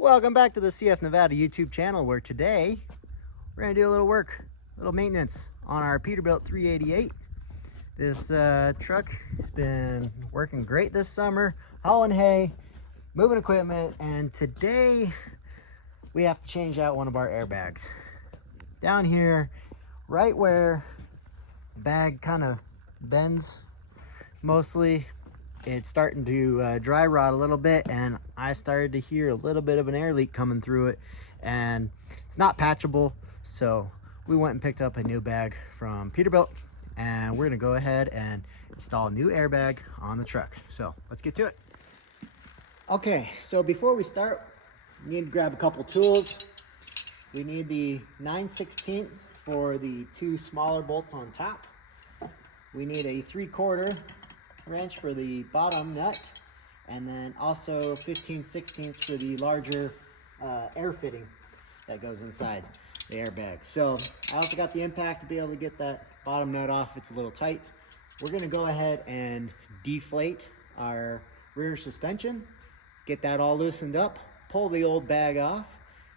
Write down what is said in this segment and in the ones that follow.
Welcome back to the CF Nevada YouTube channel, where today we're going to do a little work, a little maintenance on our Peterbilt 388. This truck has been working great this summer, hauling hay, moving equipment, and today we have to change out one of our airbags. Down here, right where the bag kind of bends mostly, it's starting to dry rot a little bit, and I started to hear a little bit of an air leak coming through it, and it's not patchable, so we went and picked up a new bag from Peterbilt, and we're gonna go ahead and install a new airbag on the truck. So let's get to it. Okay, so before we start, we need to grab a couple tools. We need the 9/16 for the two smaller bolts on top. We need a 3/4 wrench for the bottom nut, and then also 15/16 for the larger air fitting that goes inside the airbag. So I also got the impact to be able to get that bottom nut off. It's a little tight. We're going to go ahead and deflate our rear suspension, get that all loosened up, pull the old bag off,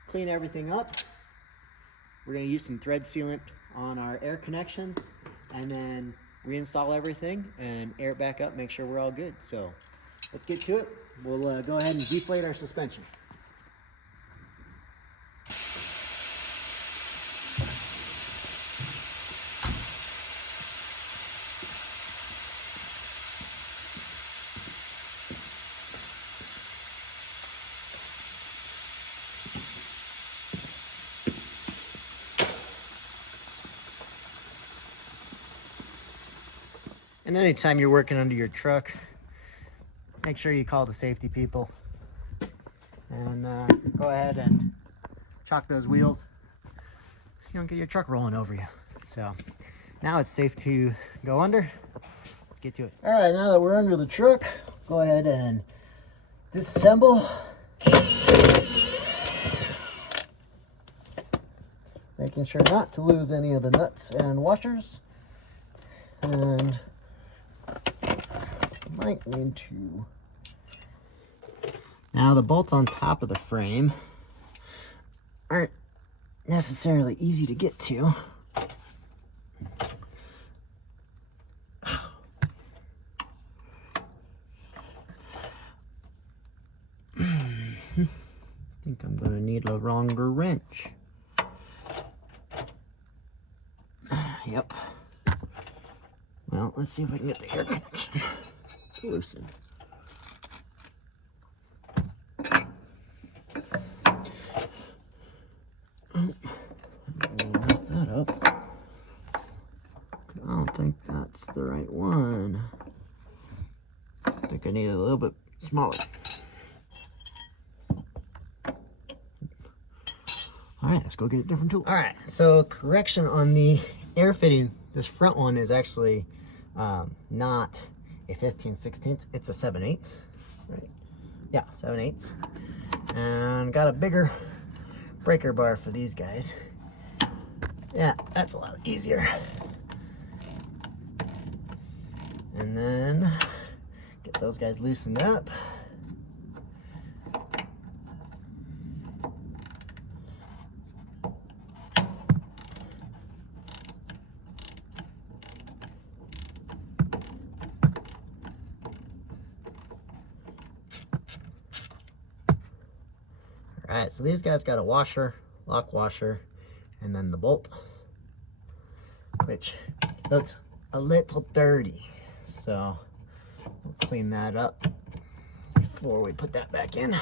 clean everything up. We're going to use some thread sealant on our air connections, and then reinstall everything and air it back up, make sure we're all good. So let's get to it. We'll go ahead and deflate our suspension. And anytime you're working under your truck, make sure you call the safety people and go ahead and chock those wheels so you don't get your truck rolling over you. So now it's safe to go under. Let's get to it. All right, now that we're under the truck, go ahead and disassemble. Making sure not to lose any of the nuts and washers. And might need to. Now the bolts on top of the frame aren't necessarily easy to get to. I think I'm gonna need a longer wrench. Yep. Well, let's see if I can get the air connection loosen. Mess that up. I don't think that's the right one. I think I need it a little bit smaller. All right, let's go get a different tool. All right, so correction on the air fitting. This front one is actually not a 15/16, it's a 7/8, right? Yeah, 7/8. And got a bigger breaker bar for these guys. Yeah, that's a lot easier. And then get those guys loosened up. All right, so these guys got a washer, lock washer, and then the bolt, which looks a little dirty. So we'll clean that up before we put that back in.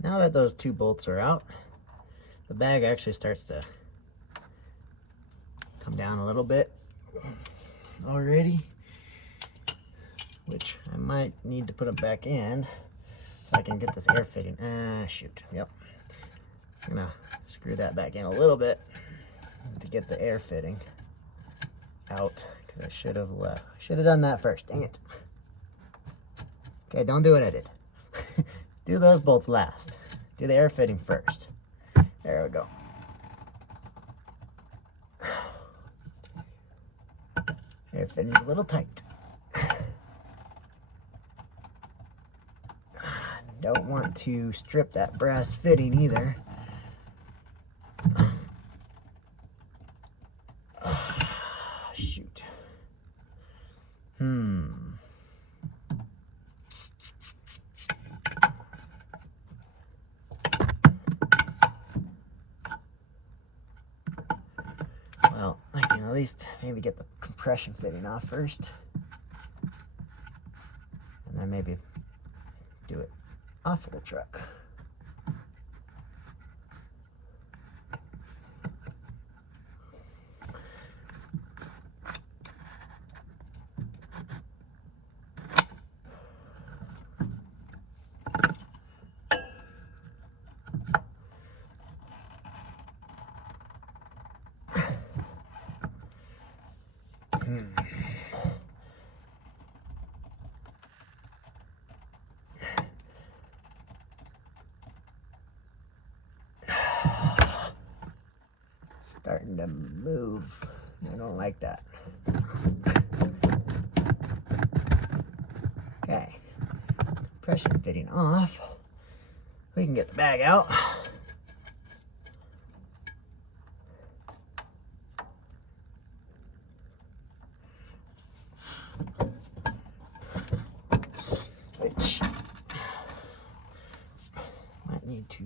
Now that those two bolts are out, the bag actually starts to come down a little bit already. which I might need to put it back in so I can get this air fitting. Shoot, yep. I'm gonna screw that back in a little bit to get the air fitting out, because I should have done that first. Dang it. Okay, don't do what I did. Do those bolts last. Do the air fitting first. There we go. Air fitting's a little tight. Don't want to strip that brass fitting either. Shoot. Well, I can at least maybe get the compression fitting off first. And then maybe do it off of the truck. Starting to move. I don't like that. Okay. Compression fitting off. We can get the bag out. Which might need to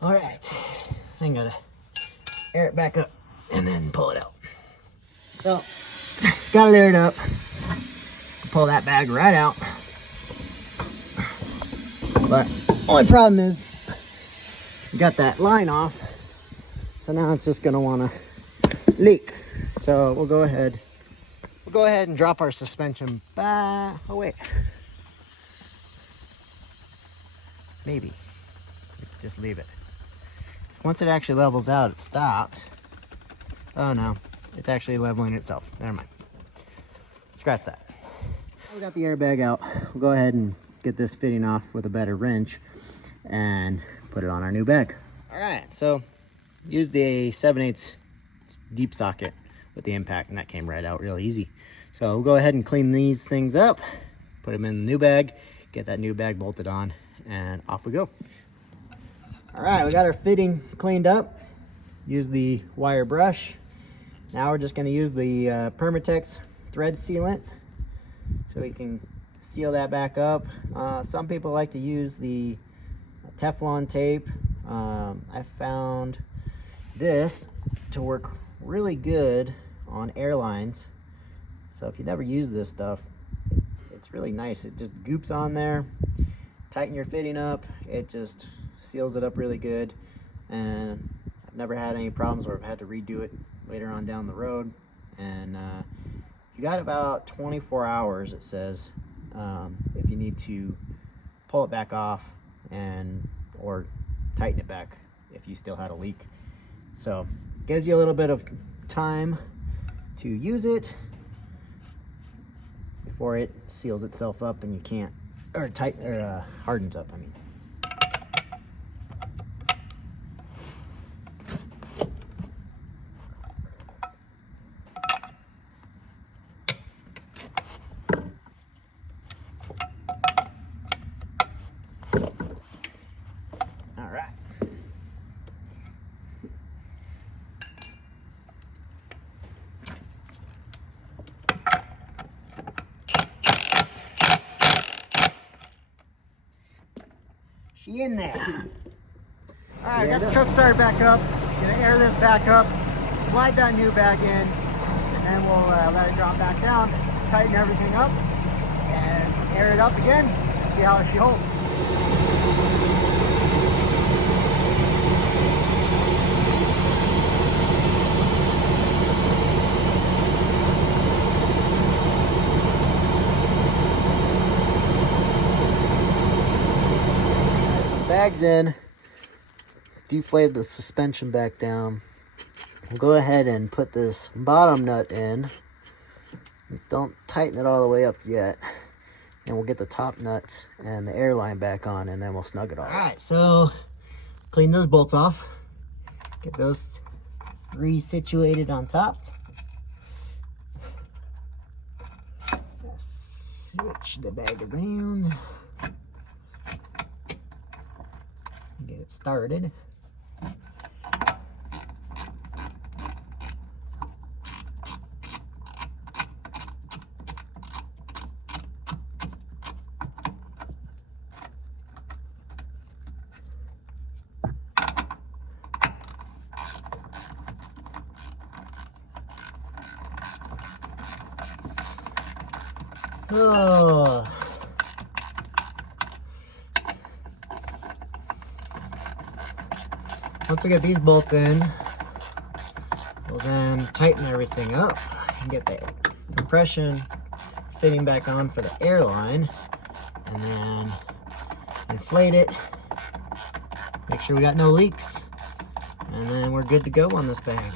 all right, I'm gonna air it back up and then pull it out. So, got it aired up. Pull that bag right out. But only problem is, we got that line off. So now it's just gonna wanna leak. So we'll go ahead and drop our suspension back. Oh wait. Maybe. Just leave it. Once it actually levels out, it stops. Oh no, it's actually leveling itself. Never mind. Scratch that. We got the airbag out. We'll go ahead and get this fitting off with a better wrench and put it on our new bag. All right, so used the 7/8 deep socket with the impact, and that came right out real easy. So we'll go ahead and clean these things up, put them in the new bag, get that new bag bolted on, and off we go. All right, we got our fitting cleaned up. Use the wire brush. Now we're just gonna use the Permatex thread sealant so we can seal that back up. Some people like to use the Teflon tape. I found this to work really good on airlines. So if you never use this stuff, it's really nice. It just goops on there. Tighten your fitting up. It just seals it up really good, and I've never had any problems where I've had to redo it later on down the road. And you got about 24 hours, it says, if you need to pull it back off and or tighten it back if you still had a leak. So it gives you a little bit of time to use it before it seals itself up and you can't, or hardens up, I mean. She in there. All right, got the truck started back up. Gonna air this back up, slide that new bag in, and then we'll let it drop back down, tighten everything up, and air it up again, and see how she holds. Bags in, deflated the suspension back down. We'll go ahead and put this bottom nut in. Don't tighten it all the way up yet. And we'll get the top nut and the airline back on, and then we'll snug it all. All right, so clean those bolts off. Get those resituated on top. Switch the bag around. Get it started. Oh. Once we get these bolts in, we'll then tighten everything up and get the compression fitting back on for the airline, and then inflate it, make sure we got no leaks, and then we're good to go on this bag.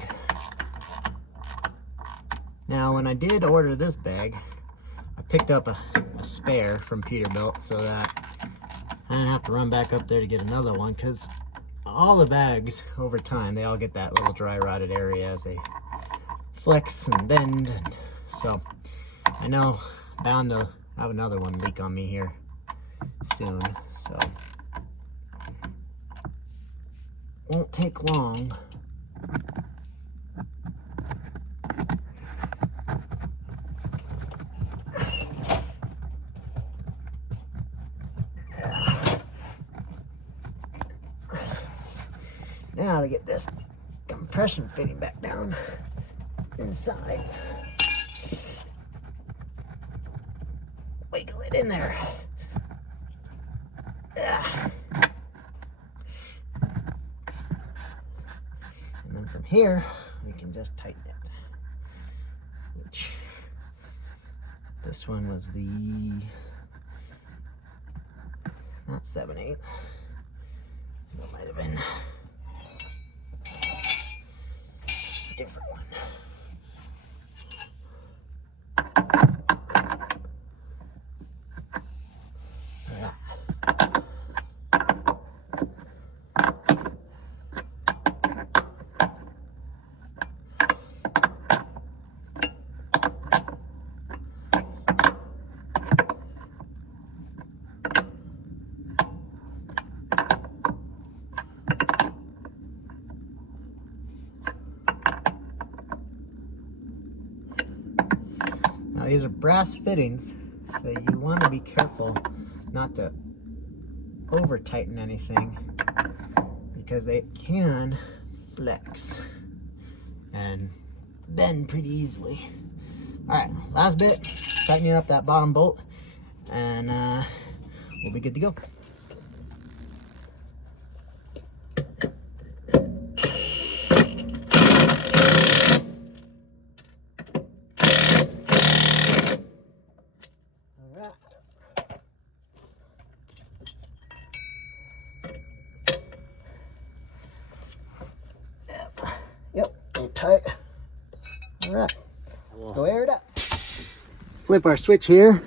Now, when I did order this bag, I picked up a spare from Peterbilt so that I didn't have to run back up there to get another one, because all the bags over time, they all get that little dry rotted area as they flex and bend, and so I know I'm bound to have another one leak on me here soon, so won't take long. Now to get this compression fitting back down inside. Wiggle it in there. And then from here, we can just tighten it. Which, this one was the, not 7/8. That might have been different one. Now these are brass fittings, so you want to be careful not to over tighten anything, because they can flex and bend pretty easily. Alright, last bit, tightening up that bottom bolt, and we'll be good to go. Yep, tight. All right, let's go air it up. Flip our switch here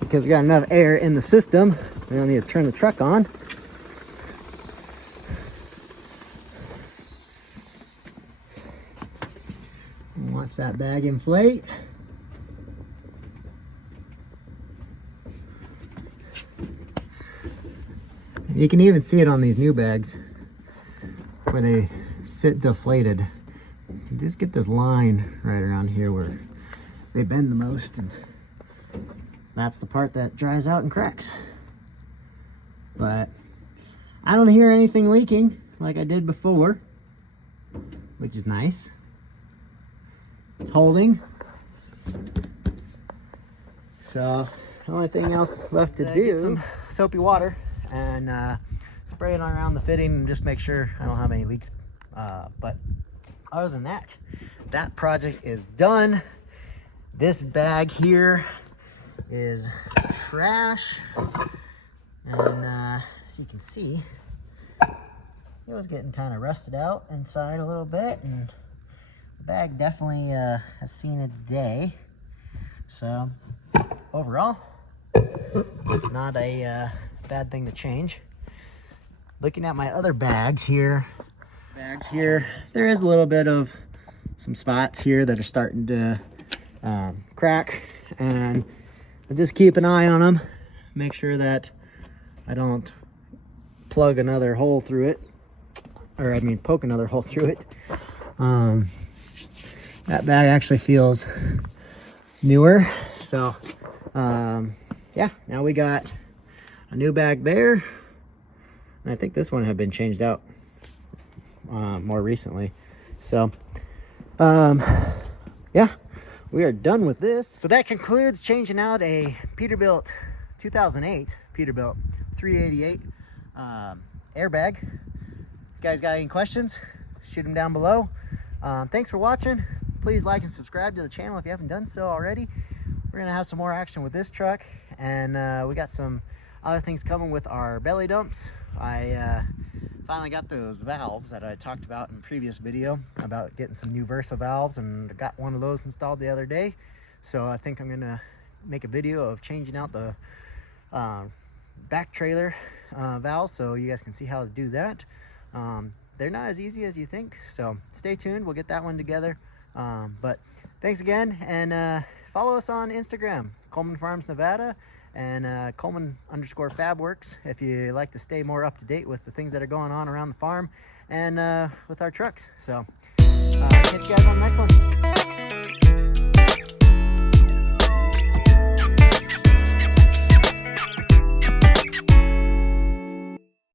because we got enough air in the system. We don't need to turn the truck on. Watch that bag inflate. You can even see it on these new bags where they sit deflated. You just get this line right around here where they bend the most, and that's the part that dries out and cracks. But I don't hear anything leaking like I did before, which is nice. It's holding. So The only thing else left to do, get some soapy water and spray it around the fitting and just make sure I don't have any leaks. But other than that, that project is done. This bag here is trash, and as you can see, it was getting kind of rusted out inside a little bit, and the bag definitely has seen a day. So overall, not a bad thing to change. Looking at my other bags here, there is a little bit of some spots here that are starting to crack, and I just keep an eye on them, make sure that I don't plug another hole through it, or I mean poke another hole through it. That bag actually feels newer, so yeah, now we got a new bag there, and I think this one had been changed out more recently. So yeah, we are done with this. So that concludes changing out a Peterbilt 2008 Peterbilt 388 airbag. You guys got any questions, shoot them down below. Thanks for watching. Please like and subscribe to the channel if you haven't done so already. We're gonna have some more action with this truck, and we got some other things coming with our belly dumps. I finally got those valves that I talked about in a previous video about getting some new Versa valves, and got one of those installed the other day. So I think I'm gonna make a video of changing out the back trailer valves, so you guys can see how to do that. They're not as easy as you think, so stay tuned. We'll get that one together. But thanks again, and follow us on Instagram, Coleman Farms Nevada, and Coleman_Fabworks, if you like to stay more up to date with the things that are going on around the farm and with our trucks. So catch you guys on the next one.